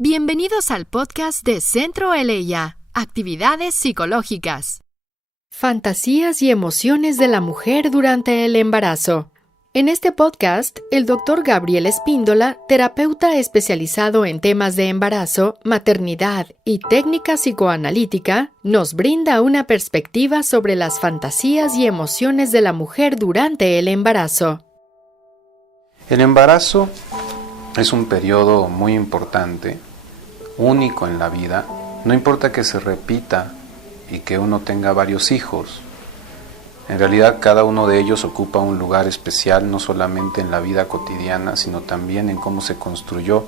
Bienvenidos al podcast de Centro Eleya, Actividades Psicológicas. Fantasías y emociones de la mujer durante el embarazo. En este podcast, el Dr. Gabriel Espíndola, terapeuta especializado en temas de embarazo, maternidad y técnica psicoanalítica, nos brinda una perspectiva sobre las fantasías y emociones de la mujer durante el embarazo. El embarazo es un periodo muy importante, único en la vida. No importa que se repita y que uno tenga varios hijos. En realidad cada uno de ellos ocupa un lugar especial, no solamente en la vida cotidiana, sino también en cómo se construyó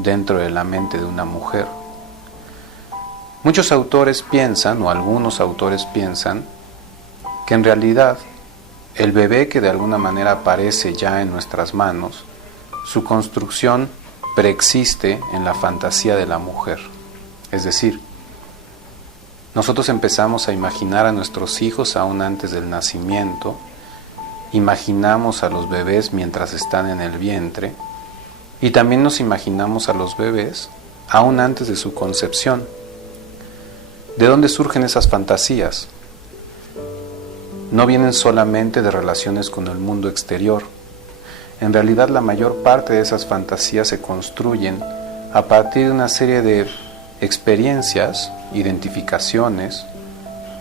dentro de la mente de una mujer. Muchos autores piensan, o algunos autores piensan, que en realidad el bebé que de alguna manera aparece ya en nuestras manos, su construcción preexiste en la fantasía de la mujer. Es decir, nosotros empezamos a imaginar a nuestros hijos aún antes del nacimiento, imaginamos a los bebés mientras están en el vientre y también nos imaginamos a los bebés aún antes de su concepción. ¿De dónde surgen esas fantasías? No vienen solamente de relaciones con el mundo exterior. En realidad la mayor parte de esas fantasías se construyen a partir de una serie de experiencias, identificaciones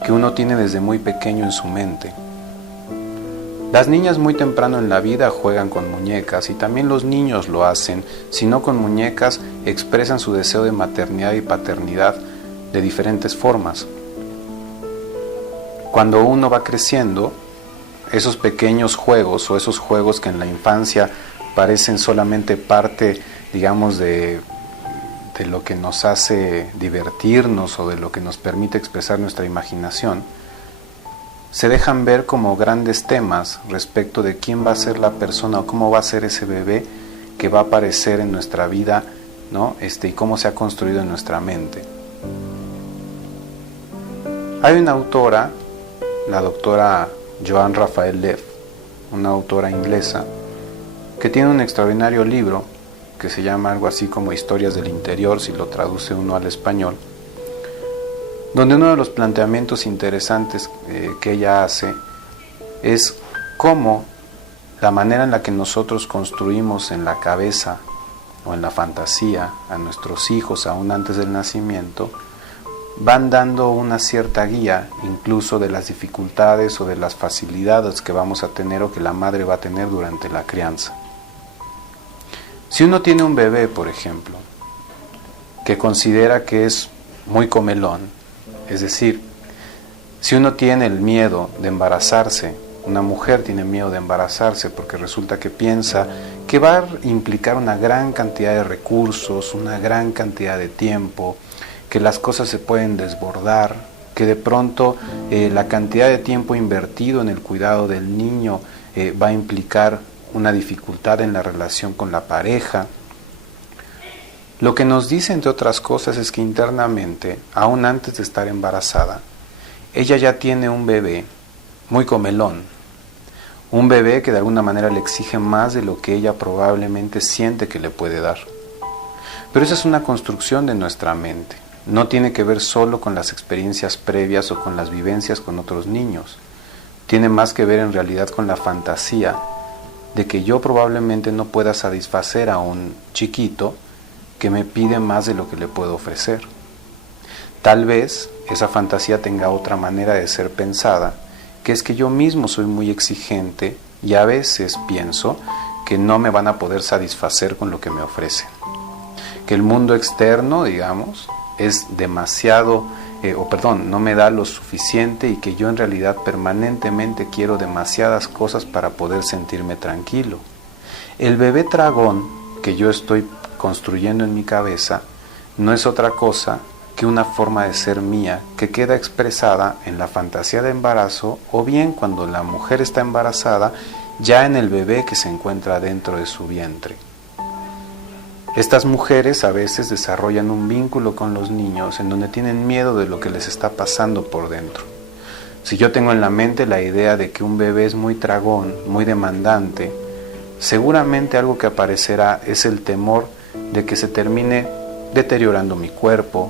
que uno tiene desde muy pequeño en su mente. Las niñas muy temprano en la vida juegan con muñecas y también los niños lo hacen. Si no con muñecas, expresan su deseo de maternidad y paternidad de diferentes formas. Cuando uno va creciendo, esos pequeños juegos o esos juegos que en la infancia parecen solamente parte, digamos, de lo que nos hace divertirnos o de lo que nos permite expresar nuestra imaginación, se dejan ver como grandes temas respecto de quién va a ser la persona o cómo va a ser ese bebé que va a aparecer en nuestra vida, ¿no? Y cómo se ha construido en nuestra mente. Hay una autora, la doctora Joan Raphael Lev, una autora inglesa, que tiene un extraordinario libro que se llama algo así como Historias del Interior, si lo traduce uno al español, donde uno de los planteamientos interesantes que ella hace es cómo la manera en la que nosotros construimos en la cabeza o en la fantasía a nuestros hijos aún antes del nacimiento van dando una cierta guía incluso de las dificultades o de las facilidades que vamos a tener o que la madre va a tener durante la crianza. Si uno tiene un bebé, por ejemplo, que considera que es muy comelón, es decir, si uno tiene el miedo de embarazarse, una mujer tiene miedo de embarazarse porque resulta que piensa que va a implicar una gran cantidad de recursos, una gran cantidad de tiempo, que las cosas se pueden desbordar, que de pronto la cantidad de tiempo invertido en el cuidado del niño va a implicar una dificultad en la relación con la pareja. Lo que nos dice, entre otras cosas, es que internamente, aún antes de estar embarazada, ella ya tiene un bebé muy comelón, un bebé que de alguna manera le exige más de lo que ella probablemente siente que le puede dar. Pero esa es una construcción de nuestra mente. No tiene que ver solo con las experiencias previas o con las vivencias con otros niños. Tiene más que ver en realidad con la fantasía de que yo probablemente no pueda satisfacer a un chiquito que me pide más de lo que le puedo ofrecer. Tal vez esa fantasía tenga otra manera de ser pensada, que es que yo mismo soy muy exigente y a veces pienso que no me van a poder satisfacer con lo que me ofrecen. Que el mundo externo, digamos, es demasiado, no me da lo suficiente y que yo en realidad permanentemente quiero demasiadas cosas para poder sentirme tranquilo. El bebé tragón que yo estoy construyendo en mi cabeza no es otra cosa que una forma de ser mía que queda expresada en la fantasía de embarazo o bien cuando la mujer está embarazada ya en el bebé que se encuentra dentro de su vientre. Estas mujeres a veces desarrollan un vínculo con los niños en donde tienen miedo de lo que les está pasando por dentro. Si yo tengo en la mente la idea de que un bebé es muy tragón, muy demandante, seguramente algo que aparecerá es el temor de que se termine deteriorando mi cuerpo,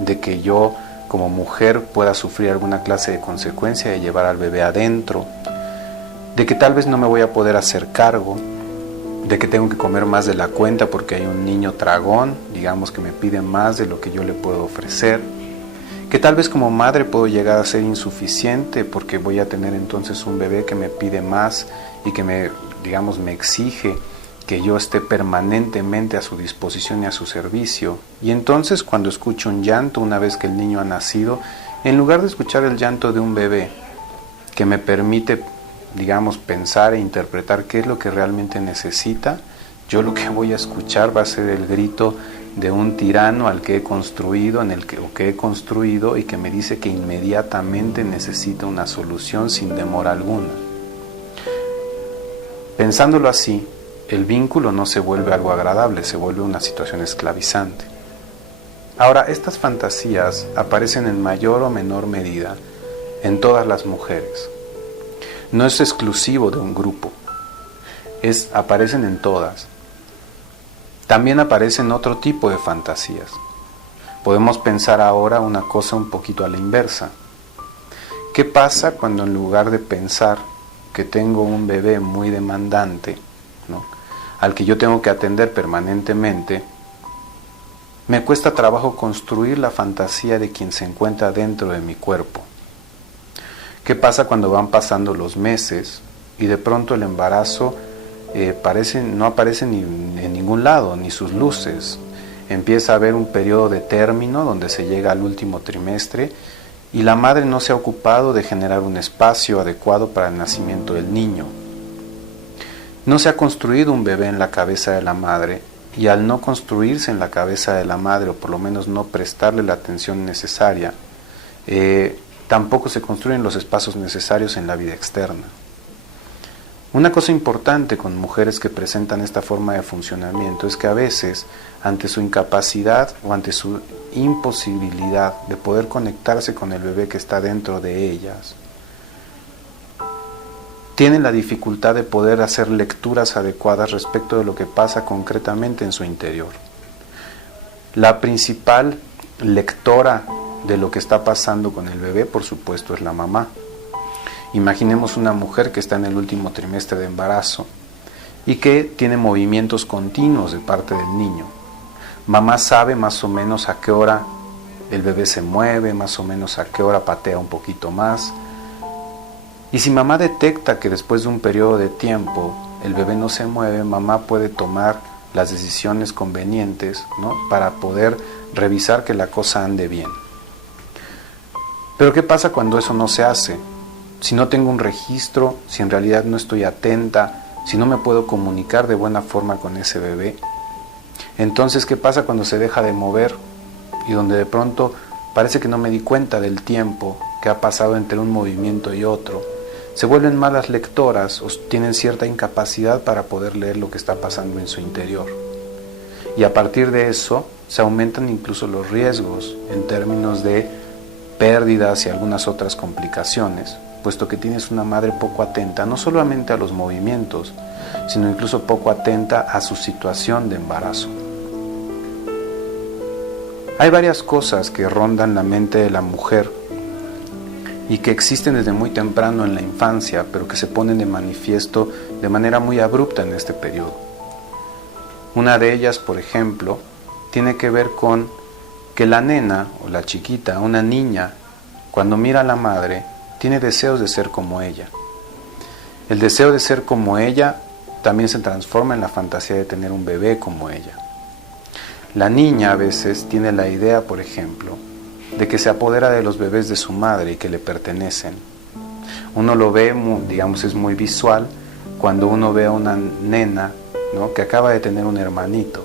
de que yo como mujer pueda sufrir alguna clase de consecuencia de llevar al bebé adentro, de que tal vez no me voy a poder hacer cargo, de que tengo que comer más de la cuenta porque hay un niño tragón, digamos que me pide más de lo que yo le puedo ofrecer, que tal vez como madre puedo llegar a ser insuficiente porque voy a tener entonces un bebé que me pide más y que me exige que yo esté permanentemente a su disposición y a su servicio. Y entonces cuando escucho un llanto una vez que el niño ha nacido, en lugar de escuchar el llanto de un bebé que me permite pensar e interpretar qué es lo que realmente necesita, yo lo que voy a escuchar va a ser el grito de un tirano al que he construido, que he construido y que me dice que inmediatamente necesita una solución sin demora alguna. Pensándolo así, el vínculo no se vuelve algo agradable, se vuelve una situación esclavizante. Ahora, estas fantasías aparecen en mayor o menor medida en todas las mujeres. No es exclusivo de un grupo, aparecen en todas. También aparecen otro tipo de fantasías. Podemos pensar ahora una cosa un poquito a la inversa. ¿Qué pasa cuando en lugar de pensar que tengo un bebé muy demandante, al que yo tengo que atender permanentemente, me cuesta trabajo construir la fantasía de quien se encuentra dentro de mi cuerpo? ¿Qué pasa cuando van pasando los meses y de pronto el embarazo no aparece ni en ningún lado, ni sus luces? Empieza a haber un periodo de término donde se llega al último trimestre y la madre no se ha ocupado de generar un espacio adecuado para el nacimiento del niño. No se ha construido un bebé en la cabeza de la madre, y al no construirse en la cabeza de la madre, o por lo menos no prestarle la atención necesaria, tampoco se construyen los espacios necesarios en la vida externa. Una cosa importante con mujeres que presentan esta forma de funcionamiento es que a veces, ante su incapacidad o ante su imposibilidad de poder conectarse con el bebé que está dentro de ellas, tienen la dificultad de poder hacer lecturas adecuadas respecto de lo que pasa concretamente en su interior. La principal lectora de lo que está pasando con el bebé, por supuesto, es la mamá. Imaginemos una mujer que está en el último trimestre de embarazo y que tiene movimientos continuos de parte del niño. Mamá sabe más o menos a qué hora el bebé se mueve, más o menos a qué hora patea un poquito más. Y si mamá detecta que después de un periodo de tiempo el bebé no se mueve, mamá puede tomar las decisiones convenientes, para poder revisar que la cosa ande bien. Pero ¿qué pasa cuando eso no se hace? Si no tengo un registro, si en realidad no estoy atenta, si no me puedo comunicar de buena forma con ese bebé, entonces ¿qué pasa cuando se deja de mover y donde de pronto parece que no me di cuenta del tiempo que ha pasado entre un movimiento y otro? Se vuelven malas lectoras o tienen cierta incapacidad para poder leer lo que está pasando en su interior. Y a partir de eso se aumentan incluso los riesgos en términos de pérdidas y algunas otras complicaciones, puesto que tienes una madre poco atenta no solamente a los movimientos, sino incluso poco atenta a su situación de embarazo. Hay varias cosas que rondan la mente de la mujer y que existen desde muy temprano en la infancia, pero que se ponen de manifiesto de manera muy abrupta en este periodo. Una de ellas, por ejemplo, tiene que ver con que la nena o la chiquita, una niña, cuando mira a la madre, tiene deseos de ser como ella. El deseo de ser como ella también se transforma en la fantasía de tener un bebé como ella. La niña a veces tiene la idea, por ejemplo, de que se apodera de los bebés de su madre y que le pertenecen. Uno lo ve, es muy visual cuando uno ve a una nena, que acaba de tener un hermanito.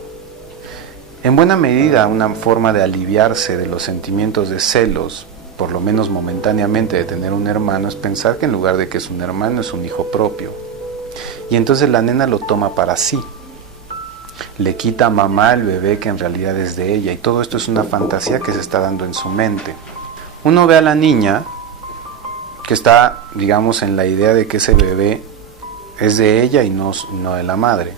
En buena medida, una forma de aliviarse de los sentimientos de celos, por lo menos momentáneamente, de tener un hermano, es pensar que en lugar de que es un hermano, es un hijo propio. Y entonces la nena lo toma para sí. Le quita a mamá el bebé que en realidad es de ella, y todo esto es una fantasía que se está dando en su mente. Uno ve a la niña que está, en la idea de que ese bebé es de ella y no de la madre.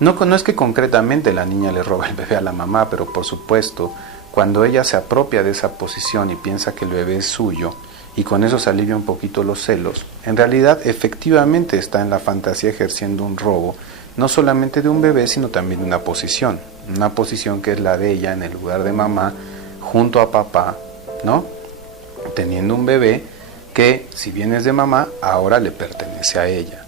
No es que concretamente la niña le roba el bebé a la mamá, pero por supuesto, cuando ella se apropia de esa posición y piensa que el bebé es suyo, y con eso se alivia un poquito los celos, en realidad efectivamente está en la fantasía ejerciendo un robo, no solamente de un bebé, sino también de una posición que es la de ella en el lugar de mamá, junto a papá, ¿no? Teniendo un bebé que, si bien es de mamá, ahora le pertenece a ella.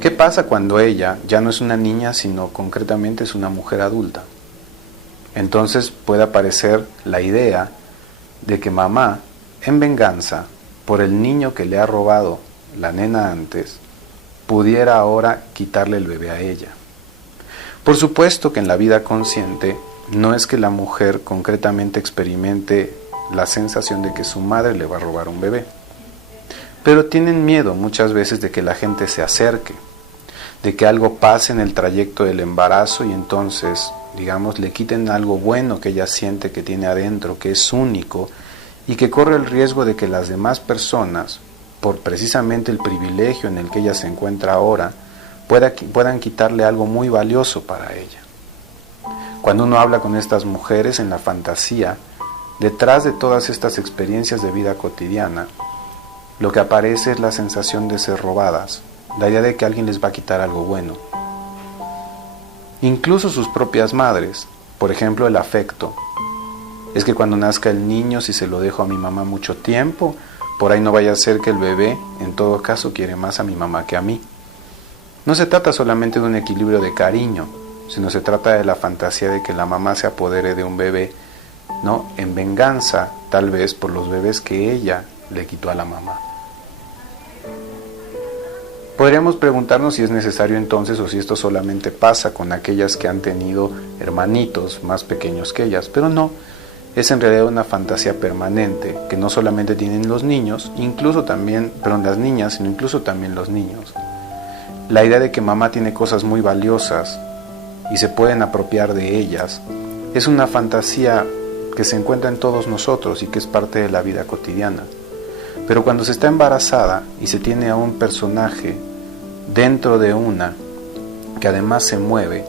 ¿Qué pasa cuando ella ya no es una niña, sino concretamente es una mujer adulta? Entonces puede aparecer la idea de que mamá, en venganza por el niño que le ha robado la nena antes, pudiera ahora quitarle el bebé a ella. Por supuesto que en la vida consciente no es que la mujer concretamente experimente la sensación de que su madre le va a robar un bebé, pero tienen miedo muchas veces de que la gente se acerque, de que algo pase en el trayecto del embarazo y entonces, digamos, le quiten algo bueno que ella siente que tiene adentro, que es único, y que corre el riesgo de que las demás personas, por precisamente el privilegio en el que ella se encuentra ahora, puedan quitarle algo muy valioso para ella. Cuando uno habla con estas mujeres en la fantasía, detrás de todas estas experiencias de vida cotidiana, lo que aparece es la sensación de ser robadas, la idea de que alguien les va a quitar algo bueno. Incluso sus propias madres, por ejemplo el afecto, es que cuando nazca el niño, si se lo dejo a mi mamá mucho tiempo, por ahí no vaya a ser que el bebé, en todo caso, quiere más a mi mamá que a mí. No se trata solamente de un equilibrio de cariño, sino se trata de la fantasía de que la mamá se apodere de un bebé, ¿no? En venganza, tal vez, por los bebés que ella le quitó a la mamá. Podríamos preguntarnos si es necesario entonces o si esto solamente pasa con aquellas que han tenido hermanitos más pequeños que ellas, pero no. Es en realidad una fantasía permanente que no solamente tienen los niños, incluso también, las niñas, sino incluso también los niños. La idea de que mamá tiene cosas muy valiosas y se pueden apropiar de ellas es una fantasía que se encuentra en todos nosotros y que es parte de la vida cotidiana. Pero cuando se está embarazada y se tiene a un personaje dentro de una que además se mueve,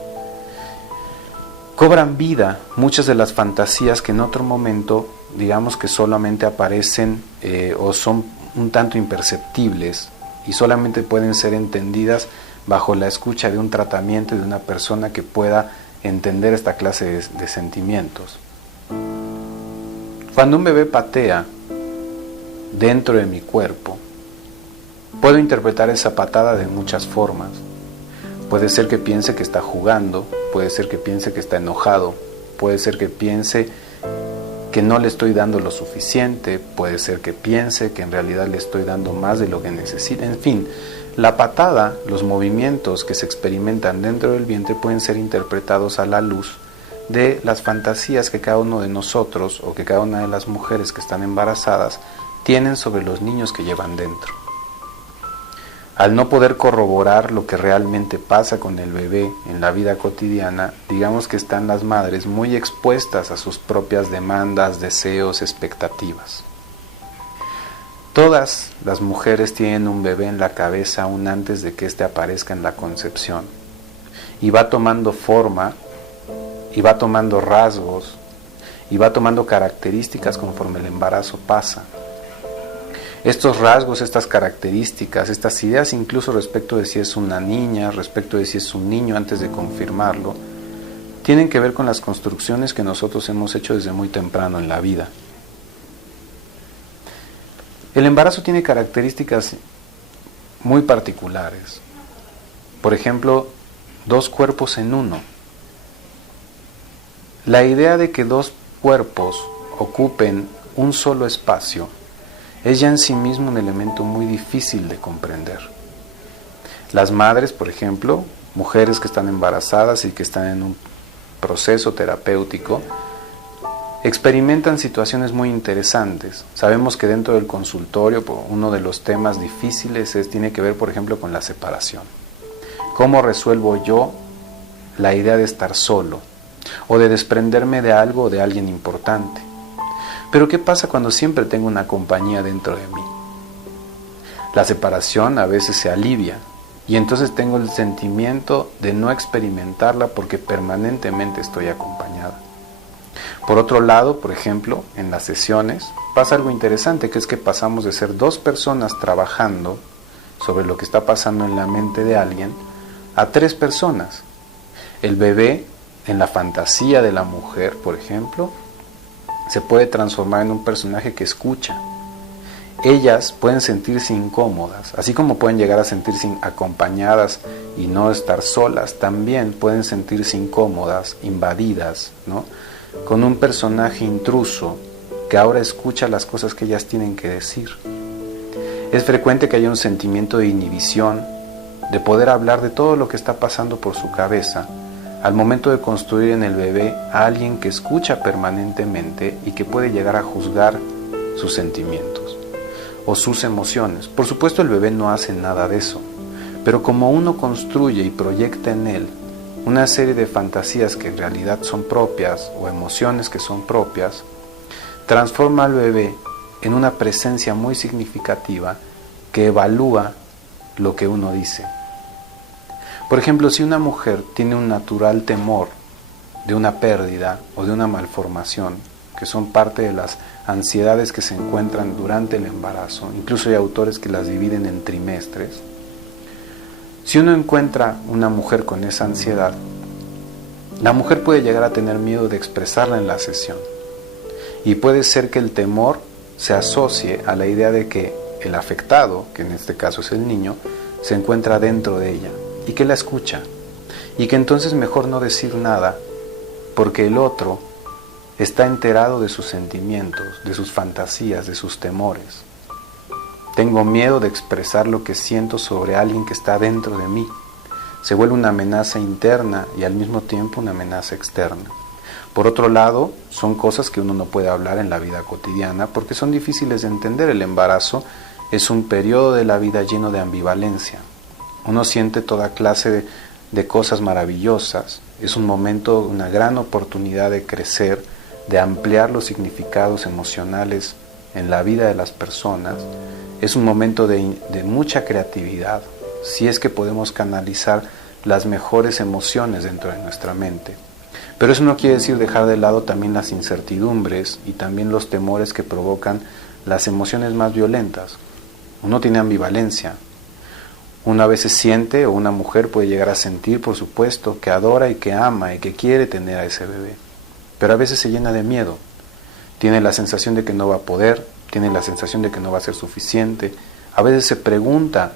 cobran vida muchas de las fantasías que en otro momento, digamos que solamente aparecen o son un tanto imperceptibles y solamente pueden ser entendidas bajo la escucha de un tratamiento de una persona que pueda entender esta clase de sentimientos. Cuando un bebé patea dentro de mi cuerpo, puedo interpretar esa patada de muchas formas. Puede ser que piense que está jugando, puede ser que piense que está enojado, puede ser que piense que no le estoy dando lo suficiente, puede ser que piense que en realidad le estoy dando más de lo que necesita. En fin, la patada, los movimientos que se experimentan dentro del vientre pueden ser interpretados a la luz de las fantasías que cada uno de nosotros o que cada una de las mujeres que están embarazadas tienen sobre los niños que llevan dentro. Al no poder corroborar lo que realmente pasa con el bebé en la vida cotidiana, digamos que están las madres muy expuestas a sus propias demandas, deseos, expectativas. Todas las mujeres tienen un bebé en la cabeza aún antes de que éste aparezca en la concepción, y va tomando forma, y va tomando rasgos, y va tomando características conforme el embarazo pasa. Estos rasgos, estas características, estas ideas incluso respecto de si es una niña, respecto de si es un niño antes de confirmarlo, tienen que ver con las construcciones que nosotros hemos hecho desde muy temprano en la vida. El embarazo tiene características muy particulares. Por ejemplo, 2 cuerpos en uno. La idea de que 2 cuerpos ocupen un solo espacio es ya en sí mismo un elemento muy difícil de comprender. Las madres, por ejemplo, mujeres que están embarazadas y que están en un proceso terapéutico, experimentan situaciones muy interesantes. Sabemos que dentro del consultorio uno de los temas difíciles tiene que ver, por ejemplo, con la separación. ¿Cómo resuelvo yo la idea de estar solo o de desprenderme de algo o de alguien importante? Pero ¿qué pasa cuando siempre tengo una compañía dentro de mí? La separación a veces se alivia, Y entonces tengo el sentimiento de no experimentarla porque permanentemente estoy acompañada. Por otro lado, por ejemplo, en las sesiones pasa algo interesante, que es que pasamos de ser dos personas trabajando sobre lo que está pasando en la mente de alguien a tres personas. El bebé, en la fantasía de la mujer, por ejemplo, se puede transformar en un personaje que escucha. Ellas pueden sentirse incómodas, así como pueden llegar a sentirse acompañadas y no estar solas, también pueden sentirse incómodas, invadidas, ¿no?, con un personaje intruso que ahora escucha las cosas que ellas tienen que decir. Es frecuente que haya un sentimiento de inhibición, de poder hablar de todo lo que está pasando por su cabeza, al momento de construir en el bebé a alguien que escucha permanentemente y que puede llegar a juzgar sus sentimientos o sus emociones. Por supuesto, el bebé no hace nada de eso, pero como uno construye y proyecta en él una serie de fantasías que en realidad son propias o emociones que son propias, transforma al bebé en una presencia muy significativa que evalúa lo que uno dice. Por ejemplo, si una mujer tiene un natural temor de una pérdida o de una malformación, que son parte de las ansiedades que se encuentran durante el embarazo, incluso hay autores que las dividen en trimestres. Si uno encuentra una mujer con esa ansiedad, la mujer puede llegar a tener miedo de expresarla en la sesión. Y puede ser que el temor se asocie a la idea de que el afectado, que en este caso es el niño, se encuentra dentro de ella y que la escucha. Y que entonces mejor no decir nada porque el otro está enterado de sus sentimientos, de sus fantasías, de sus temores. Tengo miedo de expresar lo que siento sobre alguien que está dentro de mí. Se vuelve una amenaza interna y al mismo tiempo una amenaza externa. Por otro lado, son cosas que uno no puede hablar en la vida cotidiana porque son difíciles de entender. El embarazo es un periodo de la vida lleno de ambivalencia. Uno siente toda clase de cosas maravillosas. Es un momento, una gran oportunidad de crecer, de ampliar los significados emocionales en la vida de las personas. Es un momento de mucha creatividad, si es que podemos canalizar las mejores emociones dentro de nuestra mente. Pero eso no quiere decir dejar de lado también las incertidumbres y también los temores que provocan las emociones más violentas. Uno tiene ambivalencia. Uno a veces siente, o una mujer puede llegar a sentir, por supuesto, que adora y que ama y que quiere tener a ese bebé. Pero a veces se llena de miedo. Tiene la sensación de que no va a poder, tiene la sensación de que no va a ser suficiente. A veces se pregunta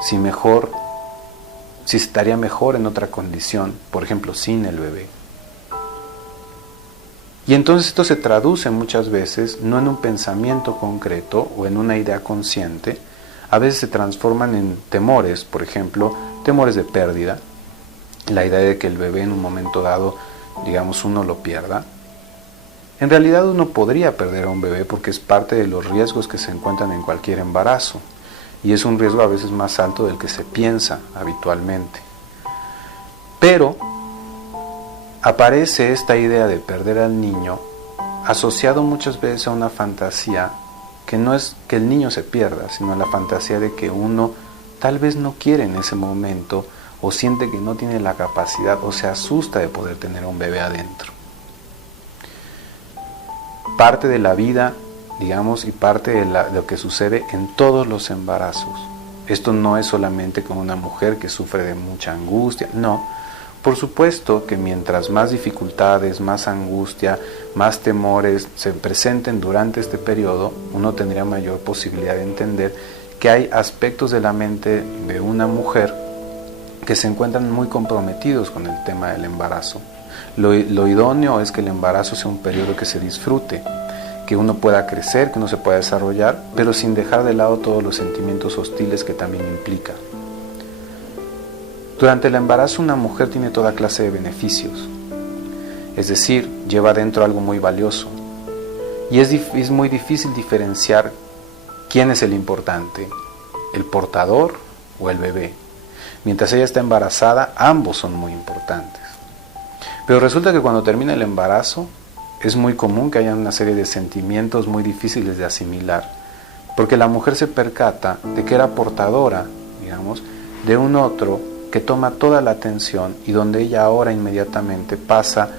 si estaría mejor en otra condición, por ejemplo, sin el bebé. Y entonces esto se traduce muchas veces no en un pensamiento concreto o en una idea consciente. A veces se transforman en temores, por ejemplo, temores de pérdida, la idea de que el bebé en un momento dado, digamos, uno lo pierda. En realidad uno podría perder a un bebé porque es parte de los riesgos que se encuentran en cualquier embarazo, y es un riesgo a veces más alto del que se piensa habitualmente. Pero aparece esta idea de perder al niño asociado muchas veces a una fantasía que no es que el niño se pierda, sino a la fantasía de que uno tal vez no quiere en ese momento o siente que no tiene la capacidad o se asusta de poder tener un bebé adentro. Parte de la vida, digamos, y parte de lo que sucede en todos los embarazos. Esto no es solamente con una mujer que sufre de mucha angustia, no. Por supuesto que mientras más dificultades, más angustia, más temores se presenten durante este periodo, uno tendría mayor posibilidad de entender que hay aspectos de la mente de una mujer que se encuentran muy comprometidos con el tema del embarazo. Lo idóneo es que el embarazo sea un periodo que se disfrute, que uno pueda crecer, que uno se pueda desarrollar, pero sin dejar de lado todos los sentimientos hostiles que también implica. Durante el embarazo una mujer tiene toda clase de beneficios, es decir, lleva dentro algo muy valioso, y es muy difícil diferenciar quién es el importante, el portador o el bebé. Mientras ella está embarazada, ambos son muy importantes. Pero resulta que cuando termina el embarazo, es muy común que haya una serie de sentimientos muy difíciles de asimilar, porque la mujer se percata de que era portadora, digamos, de un otro que toma toda la atención y donde ella ahora inmediatamente pasa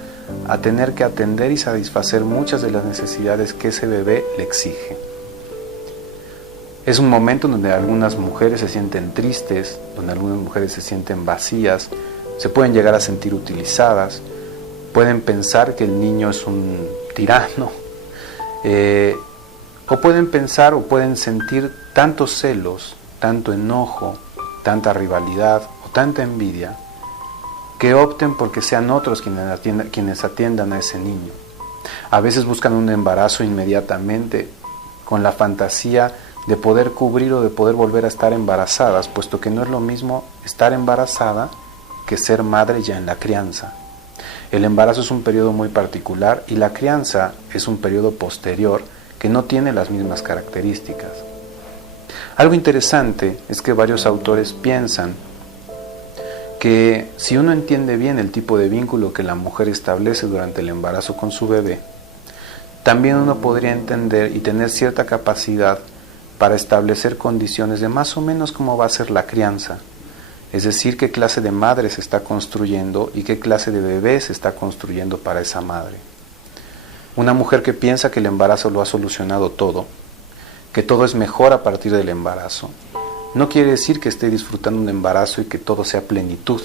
a tener que atender y satisfacer muchas de las necesidades que ese bebé le exige. Es un momento donde algunas mujeres se sienten tristes, donde algunas mujeres se sienten vacías, se pueden llegar a sentir utilizadas, pueden pensar que el niño es un tirano, o pueden pensar o pueden sentir tantos celos, tanto enojo, tanta rivalidad o tanta envidia, que opten porque sean otros quienes atiendan a ese niño. A veces buscan un embarazo inmediatamente con la fantasía de poder cubrir o de poder volver a estar embarazadas, puesto que no es lo mismo estar embarazada que ser madre ya en la crianza. El embarazo es un periodo muy particular y la crianza es un periodo posterior que no tiene las mismas características. Algo interesante es que varios autores piensan que si uno entiende bien el tipo de vínculo que la mujer establece durante el embarazo con su bebé, también uno podría entender y tener cierta capacidad para establecer condiciones de más o menos cómo va a ser la crianza, es decir, qué clase de madre se está construyendo y qué clase de bebé se está construyendo para esa madre. Una mujer que piensa que el embarazo lo ha solucionado todo, que todo es mejor a partir del embarazo, no quiere decir que esté disfrutando un embarazo y que todo sea plenitud.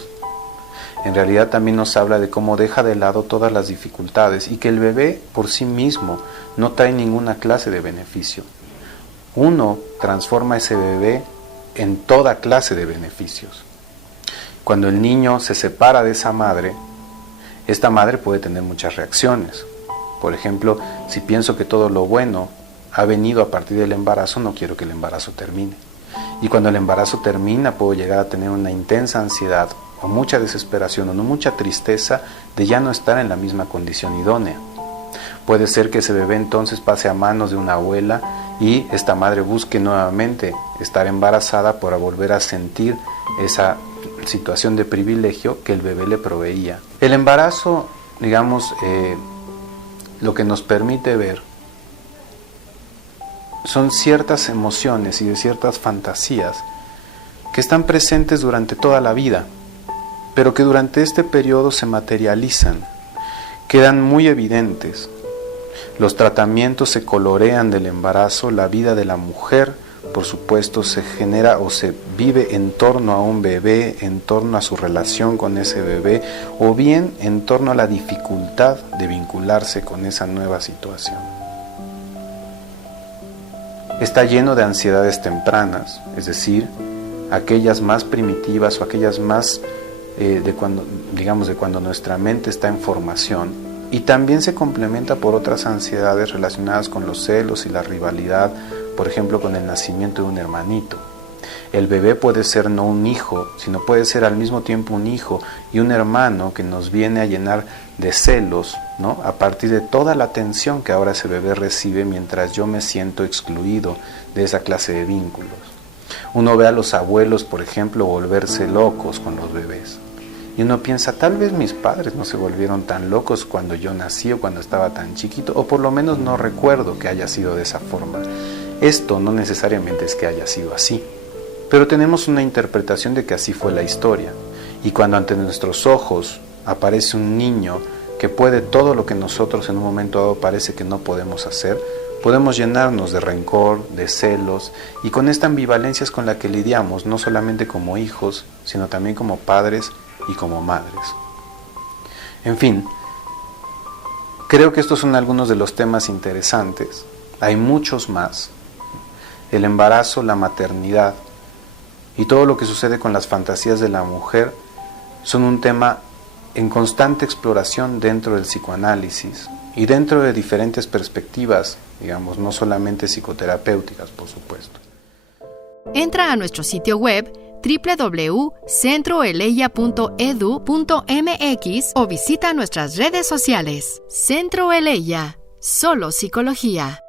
En realidad también nos habla de cómo deja de lado todas las dificultades y que el bebé por sí mismo no trae ninguna clase de beneficio. Uno transforma a ese bebé en toda clase de beneficios. Cuando el niño se separa de esa madre, esta madre puede tener muchas reacciones. Por ejemplo, si pienso que todo lo bueno ha venido a partir del embarazo, no quiero que el embarazo termine. Y cuando el embarazo termina, puedo llegar a tener una intensa ansiedad o mucha desesperación o mucha tristeza de ya no estar en la misma condición idónea. Puede ser que ese bebé entonces pase a manos de una abuela y esta madre busque nuevamente estar embarazada para volver a sentir esa situación de privilegio que el bebé le proveía. El embarazo, digamos, lo que nos permite ver son ciertas emociones y de ciertas fantasías que están presentes durante toda la vida, pero que durante este periodo se materializan, quedan muy evidentes. Los tratamientos se colorean del embarazo, la vida de la mujer, por supuesto, se genera o se vive en torno a un bebé, en torno a su relación con ese bebé, o bien en torno a la dificultad de vincularse con esa nueva situación. Está lleno de ansiedades tempranas, es decir, aquellas más primitivas o aquellas más de cuando nuestra mente está en formación, y también se complementa por otras ansiedades relacionadas con los celos y la rivalidad, por ejemplo con el nacimiento de un hermanito. El bebé puede ser no un hijo, sino puede ser al mismo tiempo un hijo y un hermano que nos viene a llenar de celos, ¿no? A partir de toda la atención que ahora ese bebé recibe mientras yo me siento excluido de esa clase de vínculos. Uno ve a los abuelos, por ejemplo, volverse locos con los bebés. Y uno piensa, tal vez mis padres no se volvieron tan locos cuando yo nací o cuando estaba tan chiquito, o por lo menos no recuerdo que haya sido de esa forma. Esto no necesariamente es que haya sido así, pero tenemos una interpretación de que así fue la historia. Y cuando ante nuestros ojos aparece un niño que puede todo lo que nosotros en un momento dado parece que no podemos hacer, podemos llenarnos de rencor, de celos, y con esta ambivalencia es con la que lidiamos, no solamente como hijos, sino también como padres y como madres. En fin, creo que estos son algunos de los temas interesantes. Hay muchos más. El embarazo, la maternidad y todo lo que sucede con las fantasías de la mujer son un tema en constante exploración dentro del psicoanálisis y dentro de diferentes perspectivas, digamos, no solamente psicoterapéuticas, por supuesto. Entra a nuestro sitio web www.centroeleya.edu.mx o visita nuestras redes sociales. Centro Eleya, solo psicología.